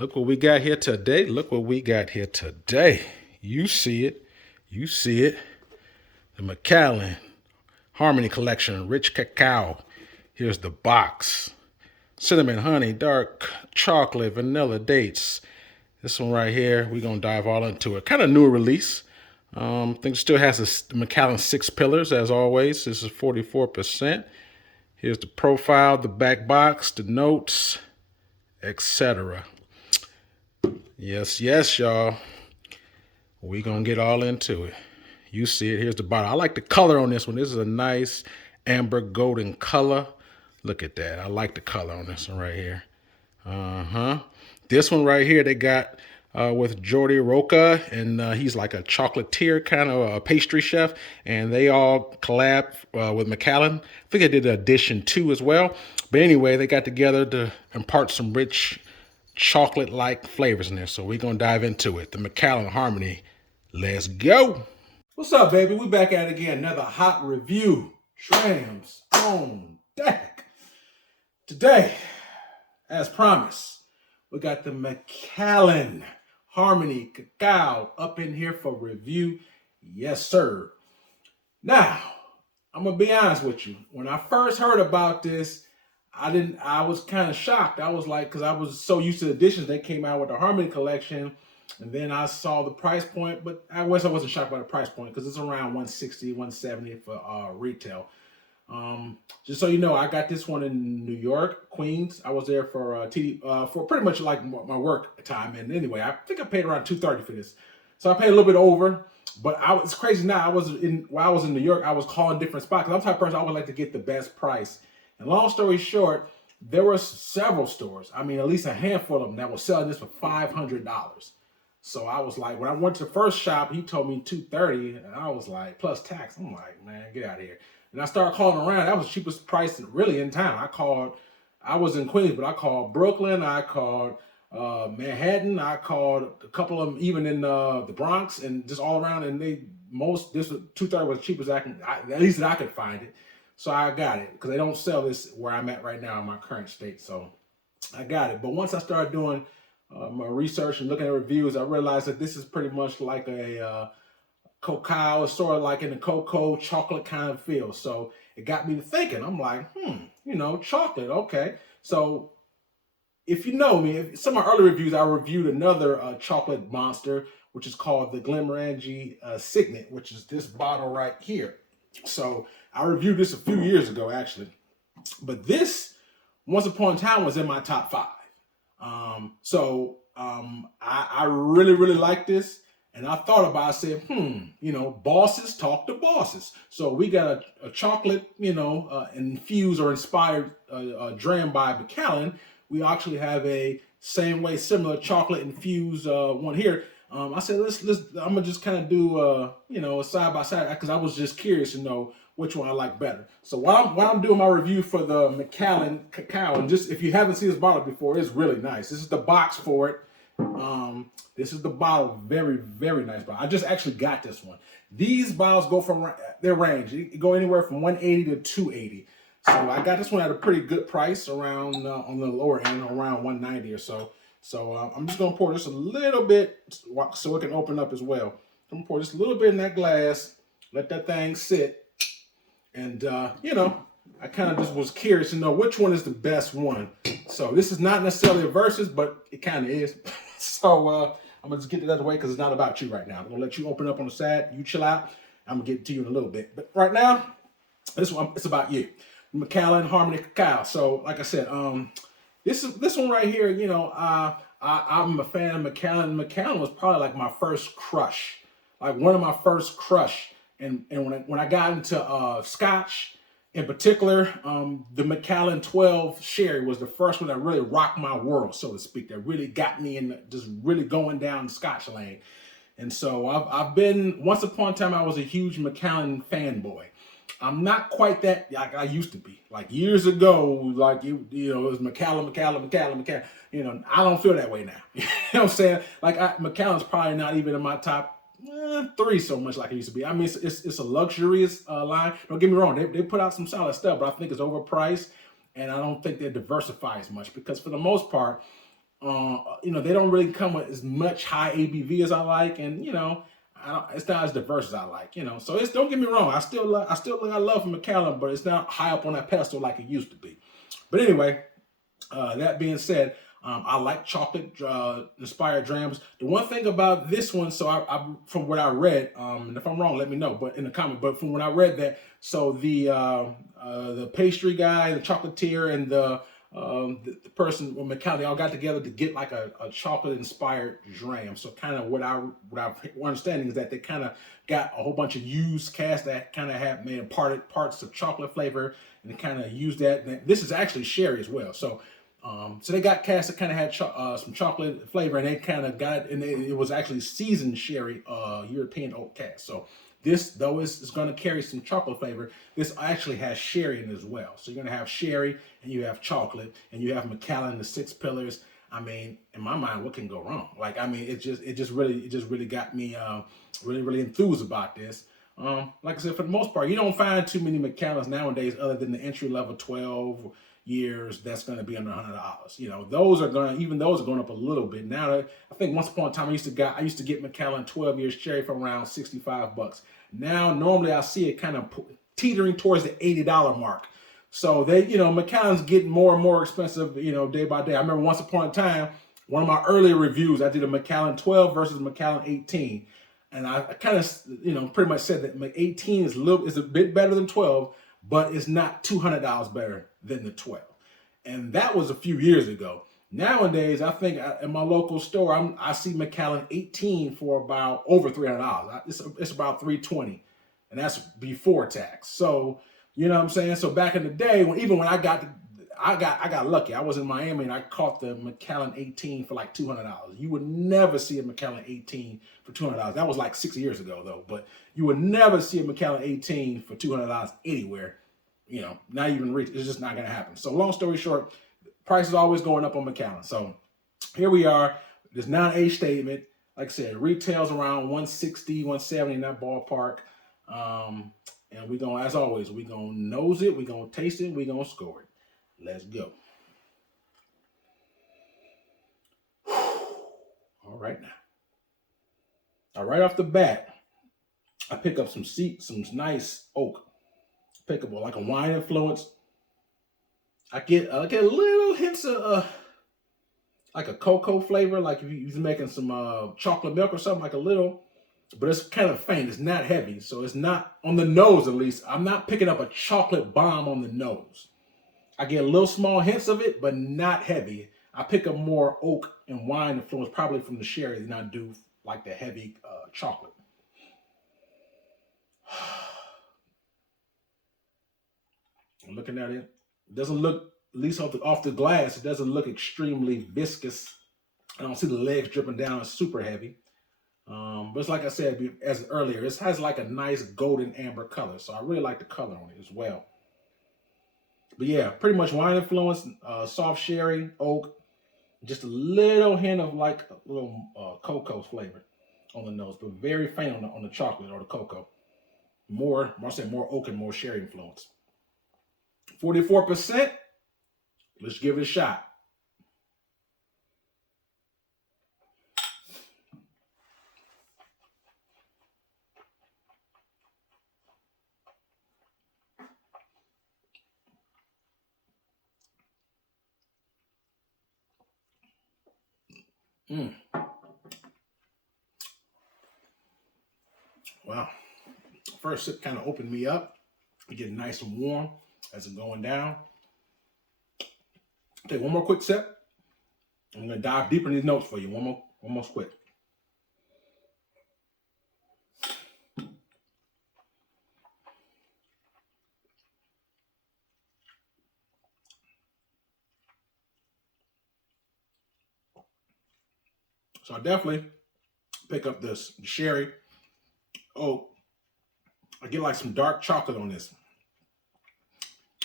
Look what we got here today. Look what we got here today. You see it. You see it. The Macallan Harmony Collection, Rich Cacao. Here's the box. Cinnamon, honey, dark chocolate, vanilla dates. This one right here, we're going to dive all into it. Kind of newer release. I think it still has the Macallan 6 pillars, as always. This is 44%. Here's the profile, the back box, the notes, etc. Yes, yes, y'all. We're going to get all into it. You see it. Here's the bottle. I like the color on this one. This is a nice amber golden color. Look at that. I like the color on this one right here. This one right here they got with Jordi Roca, and he's like a chocolatier, kind of a pastry chef, and they all collab with Macallan. I think they did edition 2 as well. But anyway, they got together to impart some rich chocolate-like flavors in there. So we're going to dive into it. The Macallan Harmony. Let's go. What's up, baby? We back at it again. Another hot review. Drams on deck. Today, as promised, we got the Macallan Harmony Cacao up in here for review. Yes, sir. Now, I'm going to be honest with you. When I first heard about this, I was kind of shocked. I was like, because I was so used to the editions they came out with the Harmony Collection, and then I saw the price point, but I wasn't shocked by the price point because it's around 160, 170 for retail. Just so you know, I got this one in New York, Queens. I was there for pretty much like my work time. And anyway, I think I paid around $230 for this. So I paid a little bit over, but it's crazy now. While I was in New York, I was calling different spots. I'm the type of person I would like to get the best price. And long story short, there were several stores. I mean, at least a handful of them that were selling this for $500. So I was like, when I went to the first shop, he told me $230, and I was like, plus tax. I'm like, man, get out of here. And I started calling around. That was the cheapest price really in town. I was in Queens, but I called Brooklyn. I called Manhattan. I called a couple of them even in the Bronx and just all around. And this was $230 was the cheapest at least that I could find it. So I got it because they don't sell this where I'm at right now in my current state. So I got it. But once I started doing my research and looking at reviews, I realized that this is pretty much like a cacao, sort of like in the cocoa chocolate kind of feel. So it got me to thinking. I'm like, chocolate, okay. So if you know me, some of my early reviews, I reviewed another chocolate monster, which is called the Glenmorangie Signet, which is this bottle right here. So I reviewed this a few years ago, actually. But this, once upon a time, was in my top 5. I really, really like this. And I thought about it, I said, bosses talk to bosses. So we got a chocolate, infused or inspired dram by Macallan. We actually have a similar chocolate infused one here. I said, I'm gonna just kind of do, a side by side because I was just curious to know which one I like better. So while I'm doing my review for the Macallan Cacao, and just if you haven't seen this bottle before, it's really nice. This is the box for it. This is the bottle, very, very nice bottle. I just actually got this one. These bottles go from their range. You go anywhere from 180 to 280. So I got this one at a pretty good price, around on the lower end, around 190 or so. So I'm just gonna pour just a little bit so it can open up as well. I'm gonna pour just a little bit in that glass, let that thing sit, and I kind of just was curious to know which one is the best one. So this is not necessarily a versus, but it kind of is. So I'm gonna just get it out of the way because it's not about you right now. I'm gonna let you open up on the side. You chill out. I'm gonna get to you in a little bit. But right now, this one it's about you. Macallan Harmony Cacao. So like I said, this one right here. I'm a fan of Macallan. Macallan was probably like my first crush, like one of my first crush. And when I got into Scotch, in particular, the Macallan 12 Sherry was the first one that really rocked my world, so to speak. That really got me in, just really going down the Scotch lane. And so I've been, once upon a time, I was a huge Macallan fanboy. I'm not quite that like I used to be. Like years ago, like it was Macallan. I don't feel that way now. You know what I'm saying? Like Macallan's probably not even in my top 3 so much like it used to be. I mean, it's a luxurious line. Don't get me wrong; they put out some solid stuff, but I think it's overpriced, and I don't think they diversify as much because for the most part, They don't really come with as much high ABV as I like, and it's not as diverse as I like. So it's, don't get me wrong, I still love Macallan, but it's not high up on that pedestal like it used to be. But anyway, that being said, I like chocolate inspired drams. The one thing about this one, so I from what I read, and if I'm wrong, let me know, but in the comment. But from when I read that, so the pastry guy, the chocolatier, and the person with Macallan, they all got together to get like a chocolate inspired dram. So kind of what I'm understanding is that they kind of got a whole bunch of used casks that kind of have made parts of chocolate flavor, and they kind of used that. This is actually sherry as well. So they got casks that kind of had some chocolate flavor, and they kind of got it, and it was actually seasoned sherry, European oak cask. So this, though is going to carry some chocolate flavor, this actually has sherry in it as well. So you're going to have sherry, and you have chocolate, and you have Macallan, the 6 pillars. I mean, in my mind, what can go wrong? Like, I mean, it just really got me really enthused about this. Like I said, for the most part, you don't find too many Macallans nowadays, other than the entry level 12 years that's going to be under $100. Those are going up a little bit now. I think once upon a time I used to get Macallan 12 years cherry for around $65. Now normally I see it kind of teetering towards the $80 mark. So Macallan's getting more and more expensive, day by day. I remember once upon a time, one of my earlier reviews, I did a Macallan 12 versus Macallan 18. And I kind of, pretty much said that 18 is a bit better than 12, but it's not $200 better than the 12. And that was a few years ago. Nowadays, I think in my local store, I see Macallan 18 for about over $300. It's about $320, and that's before tax. So, you know what I'm saying? So back in the day, when I got lucky. I was in Miami and I caught the Macallan 18 for like $200. You would never see a Macallan 18 for $200. That was like 6 years ago though, but you would never see a Macallan 18 for $200 anywhere. Not even reach. It's just not going to happen. So long story short, price is always going up on Macallan. So here we are. This non-age statement, like I said, retails around 160, 170 in that ballpark. And we're going to, as always, we're going to nose it, we're going to taste it, we're going to score it. Let's go. All right now. All right off the bat, I pick up some nice oak. Pick up like a wine influence. I get little hints of like a cocoa flavor, like if you're making some chocolate milk or something, like a little, but it's kind of faint. It's not heavy, so it's not on the nose. At least I'm not picking up a chocolate bomb on the nose. I get little small hints of it, but not heavy. I pick up more oak and wine influence, probably from the sherry, than I do like the heavy chocolate. I'm looking at it. It doesn't look, at least off the glass, it doesn't look extremely viscous. I don't see the legs dripping down. It's super heavy. But it's like I said as earlier, it has like a nice golden amber color. So I really like the color on it as well. But yeah, pretty much wine influence, soft sherry, oak, just a little hint of like a little cocoa flavor on the nose, but very faint on the chocolate or the cocoa. More oak and more sherry influence. 44%. Let's give it a shot. Wow. First sip kind of opened me up. You get nice and warm as it's going down. Take one more quick sip. I'm going to dive deeper in these notes for you. One more quick. So I definitely pick up this sherry. Oh, I get like some dark chocolate on this.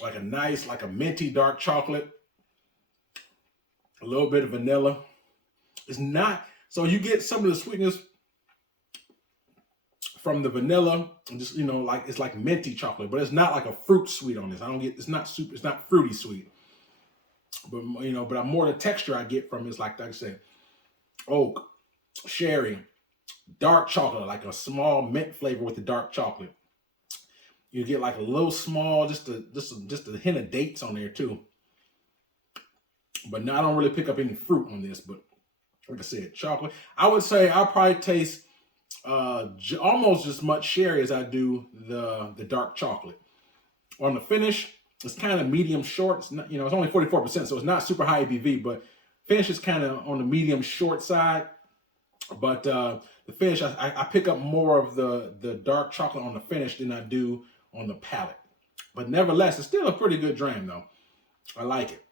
Like a nice, like a minty dark chocolate. A little bit of vanilla. It's not, so you get some of the sweetness from the vanilla, and just, like it's like minty chocolate, but it's not like a fruit sweet on this. It's not fruity sweet. But but more the texture I get from it is like I said, oak, sherry, dark chocolate, like a small mint flavor with the dark chocolate. You get like a little small, just a hint of dates on there too. But now I don't really pick up any fruit on this. But like I said, chocolate. I would say I'll probably taste almost as much sherry as I do the dark chocolate. On the finish, it's kind of medium short. It's not, it's only 44%, so it's not super high ABV, but finish is kind of on the medium short side. But the finish, I pick up more of the dark chocolate on the finish than I do on the palate. But nevertheless, it's still a pretty good dram though. I like it.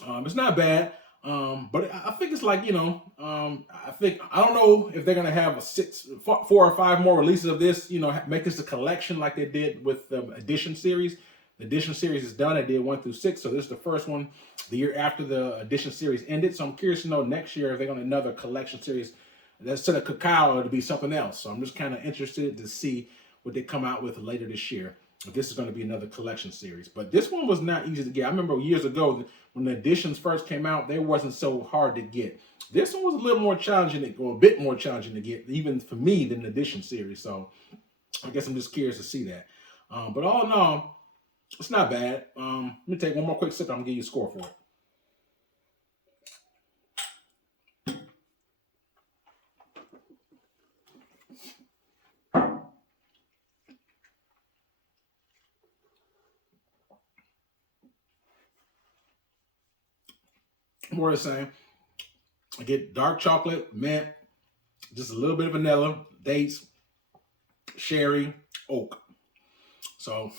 It's not bad. But I think it's like, I don't know if they're gonna have 4 or 5 more releases of this. Make this a collection like they did with the Edition series. The Edition series is done. They did 1 through 6, so this is the first one the year after the Edition series ended. So I'm curious to know next year if they're gonna another collection series. Instead of cacao, it'll be something else. So I'm just kind of interested to see what they come out with later this year. If this is going to be another collection series. But this one was not easy to get. I remember years ago when the editions first came out, they wasn't so hard to get. This one was a little more challenging, or a bit more challenging to get, even for me, than the edition series. So I guess I'm just curious to see that. But all in all, it's not bad. Let me take one more quick sip. I'm going to give you a score for it. More the same. I get dark chocolate, mint, just a little bit of vanilla, dates, sherry, oak. So,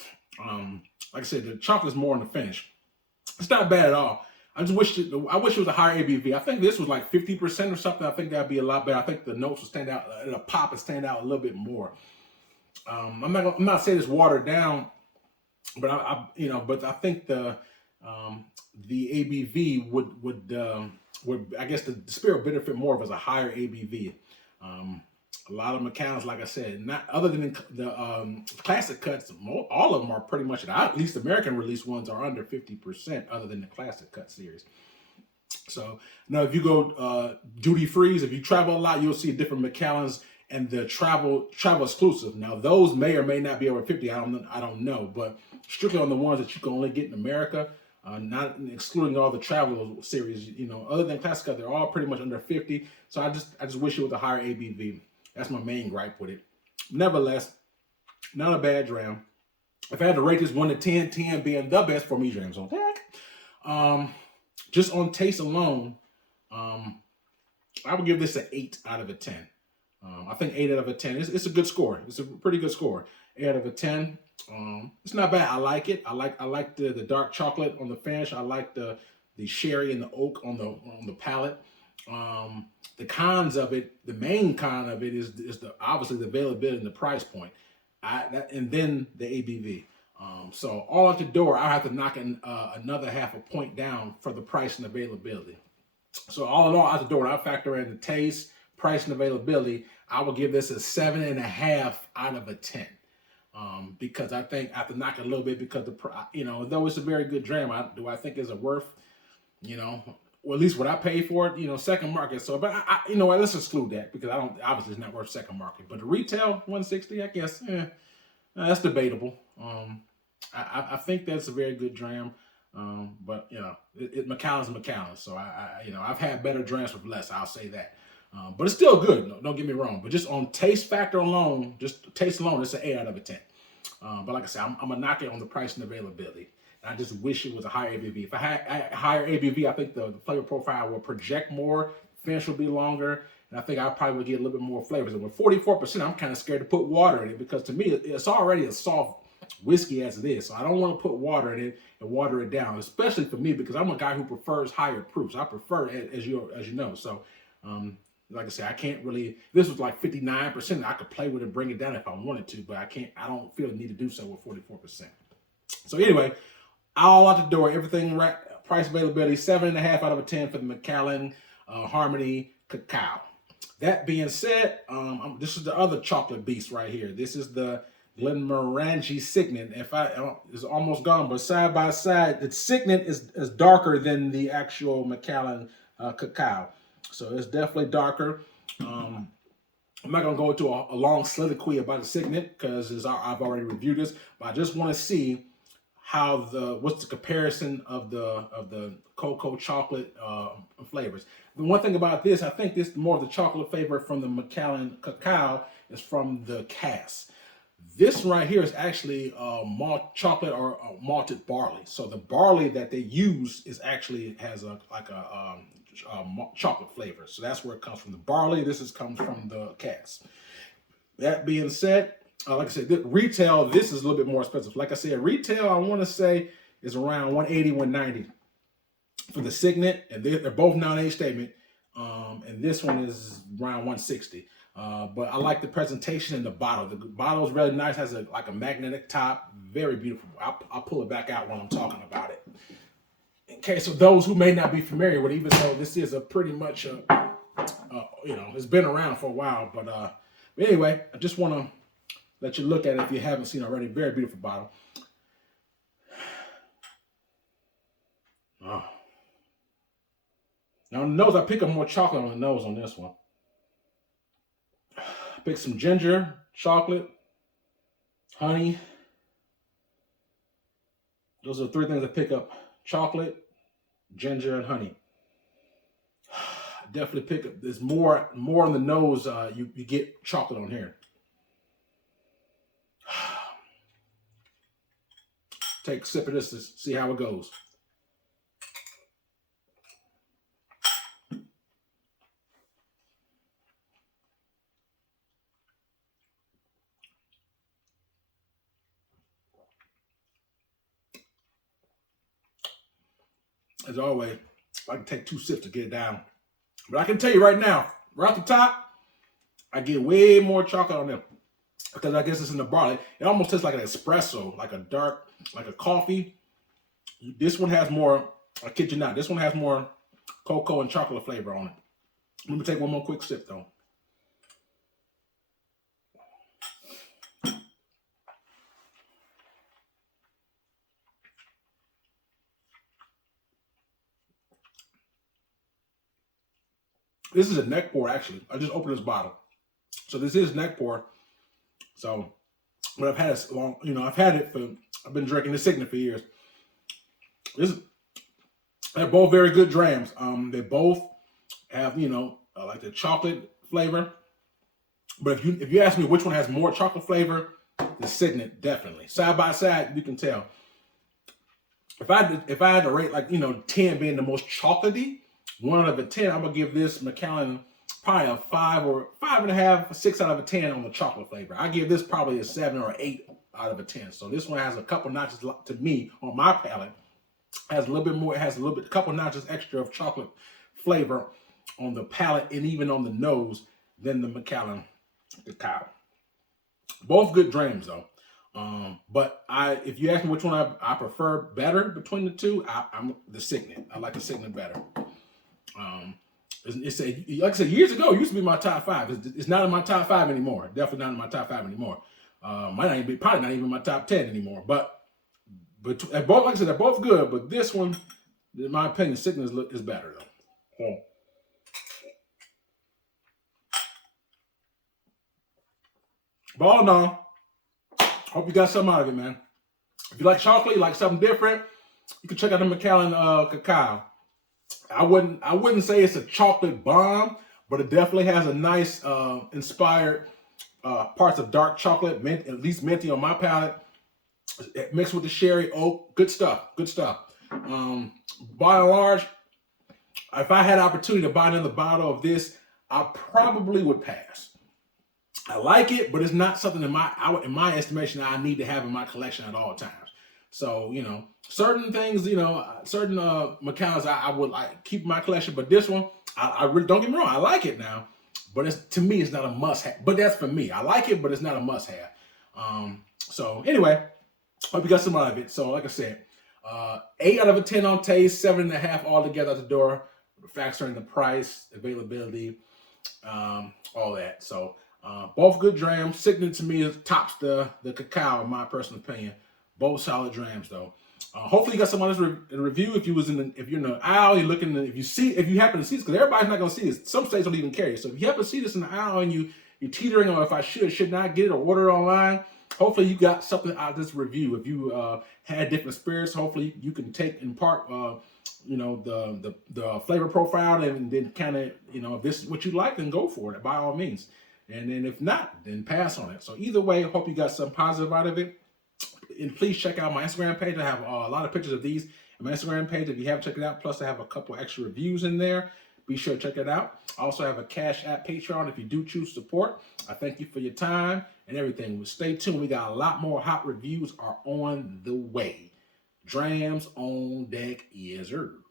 like I said, the chocolate's more in the finish. It's not bad at all. I wish it was a higher ABV. I think this was like 50% or something. I think that'd be a lot better. I think the notes will stand out, the pop would stand out a little bit more. I'm not saying it's watered down, but but I think the ABV would I guess the spirit would benefit more of as a higher ABV. A lot of Macallans, like I said, not other than the classic cuts, all of them are pretty much, at least American release ones are under 50%, other than the classic cut series. So now, if you go duty frees, if you travel a lot, you'll see different Macallans and the travel exclusive. Now, those may or may not be over 50. I don't know, but strictly on the ones that you can only get in America. Not excluding all the travel series, other than classic cut, they're all pretty much under 50. So I just wish it was a higher ABV. That's my main gripe with it. Nevertheless, not a bad dram. If I had to rate this 1 to 10, 10 being the best for me drams on deck. Just on taste alone, I would give this an 8 out of a 10. I think 8 out of a 10. It's a good score. It's a pretty good score. 8 out of a 10. It's not bad. I like it. I like the dark chocolate on the finish. I like the sherry and the oak on the palate. The cons of it, the main con of it is obviously the availability and the price point. And then the ABV. So all at the door, I have to knock another half a point down for the price and availability. So all in all, out the door, I factor in the taste, price, and availability. I will give this a 7.5 out of a 10. Because I think I have to knock it a little bit because though it's a very good dram, do I think it's a worth, well, at least what I pay for it, second market. So, but let's exclude that because obviously it's not worth second market. But the retail 160, I guess, that's debatable. I think that's a very good dram. But Macallan's Macallan. So I've had better drams with less. I'll say that. But it's still good. No, don't get me wrong. But just on taste factor alone, just taste alone, it's an 8 out of a 10. But like I said, I'm gonna knock it on the price and availability. I just wish it was a higher ABV. If I had a higher ABV, I think the flavor profile will project more, finish will be longer, and I think I probably would get a little bit more flavors. And with 44%, I'm kind of scared to put water in it because to me, it's already a soft whiskey as it is. So I don't want to put water in it and water it down, especially for me because I'm a guy who prefers higher proofs. I prefer it, as you know. So like I said, I can't really, this was like 59%. I could play with it, bring it down if I wanted to, but I don't feel the need to do so with 44%. So anyway, all out the door, everything right, price availability, 7.5 out of a 10 for the Macallan Harmony Cacao. That being said, this is the other chocolate beast right here. This is the Glenmorangie Signet. If it's almost gone, but side by side, the Signet is darker than the actual Macallan Cacao, so it's definitely darker. I'm not gonna go into a long soliloquy about the Signet because I've already reviewed this, but I just want to see how what's the comparison of the cocoa chocolate flavors. The one thing about this, I think this more of the chocolate flavor from the Macallan Cacao is from the cask. This right here is actually malt chocolate or malted barley. So the barley that they use is actually has a chocolate flavor. So that's where it comes from. The barley. Comes from the cask. That being said, like I said, retail, this is a little bit more expensive. Like I said, retail, I want to say is around 180, 190 for the Signet, and they're both non-age statement. And this one is around 160. But I like the presentation in the bottle. The bottle is really nice. Has like a magnetic top, very beautiful. I'll pull it back out when I'm talking about it. In case of those who may not be familiar with it, even though this is a pretty much it's been around for a while. But anyway, I just want to let you look at it if you haven't seen already. Very beautiful bottle. Oh. Now on the nose, I pick up more chocolate on the nose on this one. Pick some ginger, chocolate, honey. Those are the three things I pick up: chocolate, ginger, and honey. Definitely pick up. There's more on the nose. You get chocolate on here. Take a sip of this to see how it goes. As always, I can take 2 sips to get it down. But I can tell you right now, right off the top, I get way more chocolate on them. Because I guess it's in the barley. It almost tastes like an espresso, like a dark, like a coffee. This one has more, I kid you not, this one has more cocoa and chocolate flavor on it. Let me take one more quick sip though. This is a neck pour, actually. I just opened this bottle. So this is neck pour. So, but I've had it long, I've been drinking the Signet for years. They're both very good drams. They both have, like the chocolate flavor. But if you ask me which one has more chocolate flavor, the Signet, definitely. Side by side, you can tell. If I had to rate 10 being the most chocolatey, 1 out of 10, I'm gonna give this Macallan probably a 5 or 5.5, 6 out of 10 on the chocolate flavor. I give this probably a 7 or 8 out of 10. So this one has a couple notches to me on my palate. Has a little bit more. It has a couple notches extra of chocolate flavor on the palate and even on the nose than the Macallan Cacao. Both good drams though. But if you ask me which one I prefer better between the two, I'm the Signet. I like the Signet better. Like I said, years ago, it used to be my top 5. It's not in my top 5 anymore. Definitely not in my top 5 anymore. Might not even be, probably not even in my top 10 anymore. But both, like I said, they're both good. But this one, in my opinion, Signet is better though. So, but all in all, hope you got something out of it, man. If you like chocolate, you like something different, you can check out the Macallan Cacao. I wouldn't say it's a chocolate bomb, but it definitely has a nice inspired parts of dark chocolate, at least minty on my palate. Mixed with the sherry oak, good stuff. By and large, if I had opportunity to buy another bottle of this, I probably would pass. I like it, but it's not something in my estimation I need to have in my collection at all times. So, certain things, certain Macallans I would like keep in my collection, but this one, I really, don't get me wrong, I like it now, but to me, it's not a must-have. But that's for me. I like it, but it's not a must-have. So anyway, hope you got some out of it. So like I said, 8 out of 10 on taste, 7.5 altogether at the door, factoring the price, availability, all that. So Both good drams. Signet to me is tops the cacao in my personal opinion. Both solid drams though. Hopefully you got some on this review. If you're in the aisle, you're looking. If you happen to see this, because everybody's not gonna see this. Some states don't even carry. So if you happen to see this in the aisle and you're teetering on if I should not get it or order it online, hopefully you got something out of this review. If you had different spirits, hopefully you can take in part, the flavor profile, and then kind of, if this is what you like, then go for it by all means. And then if not, then pass on it. So either way, hope you got something positive out of it. And please check out my Instagram page. I have a lot of pictures of these on my Instagram page if you haven't checked it out. Plus, I have a couple extra reviews in there. Be sure to check it out. I also have a Cash App Patreon if you do choose support. I thank you for your time and everything. Well, stay tuned. We got a lot more hot reviews are on the way. Drams on deck is herb.